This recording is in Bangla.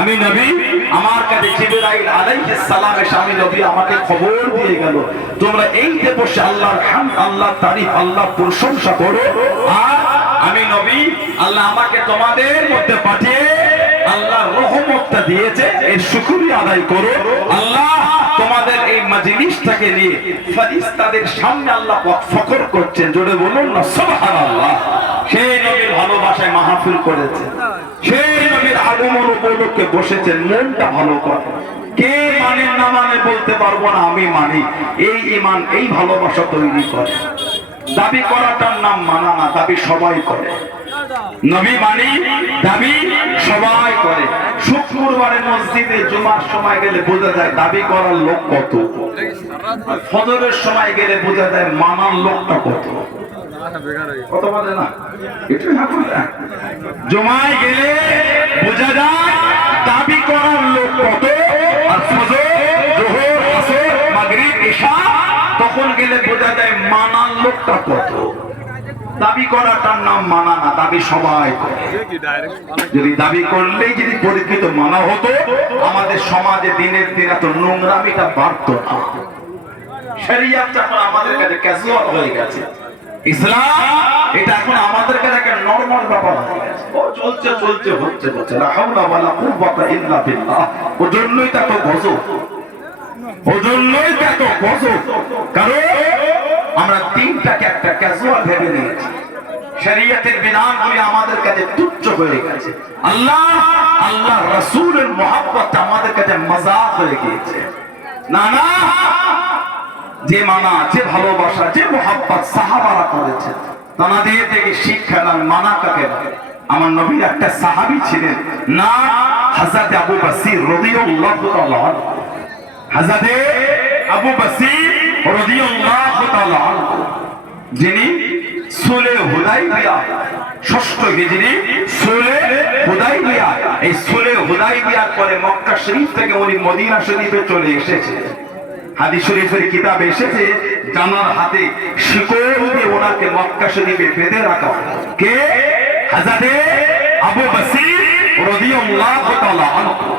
আমি নবী, আমার কাছে জিবরাইল আলাইহিস সালাম এসে আমি নবী আমাকে খবর দিয়ে গেল। তোমরা এই যে বসে আল্লাহর হাম, আল্লাহর তারিফ আল্লাহ প্রশংসা করো, আর আমি নবী, আল্লাহ আমাকে তোমাদের মধ্যে পাঠিয়ে আল্লাহর রহমতটা দিয়েছে, এর শুকরিয়া আদায় করো। আল্লাহ তোমাদের এই মাজলিসটাকে নিয়ে ফেরেশতাদের সামনে আল্লাহ ফখর করছেন, জোরে বলুন না, সুবহানাল্লাহ। সেই নবীর ভালোবাসায় মাহফিল করেছে। সেই নবীর আগমন উপলক্ষে বসেছেন, মনটা ভালো করে। কে মানে না মানে বলতে পারব না, আমি মানি। এই ইমান এই ভালোবাসা তৈরি করে। দাবি করাটার নাম মানা না, দাবি সবাই করে। নবী মানি দাবি সবাই করে। শুক্রবারে মসজিদে জুমার সময় গেলে বোঝা যায় দাবি করার লোক কত। ফজরের সময় গেলে বোঝা যায় মানার লোকটা কত। মানার লোকটা কত। দাবি করাটার নাম মানা না, দাবি সবাই করে। যদি দাবি করলেই যদি পরীক্ষিত মানা হতো, আমাদের সমাজে দিনের দিন এত নোংরামিটা বাড়ত ও তো তো আমরা দিনটাকে একটা ক্যাজুয়াল শরীয়তের বিধানগুলি আমাদের কাছে তুচ্ছ হয়ে গেছে। আল্লাহ আল্লাহ রাসূলের মহব্বত আমাদের কাছে মজাক হয়ে গিয়েছে। না না যে মানা, যে ভালোবাসা, যে মোহাব্বত সাহাবারা করেছেন তাদের থেকে শিক্ষা নেন, মানা কাকে আমার নবীর একটা সাহাবী ছিলেন না হাজাতে আবু বাসির রাদিয়াল্লাহু তাআলা। হাজাতে আবু বাসির রাদিয়াল্লাহু তাআলা যিনি সুলে হুদাইবিয়া ষষ্ঠ হিজরি সুলে হুদাইবিয়া এই সুলে হুদাইবিয়ার পরে মক্কা শরীফ থেকে উনি মদিনা শরীফে চলে এসেছে। হাদিস শরীফের কিতাব এসেছে জানার হাতে শিকল দিয়ে ওনাকে মক্কা শরীফে বেঁধে রাখা কে? হাজারে আবু বাসির রাদিয়াল্লাহু তাআলা আনহু।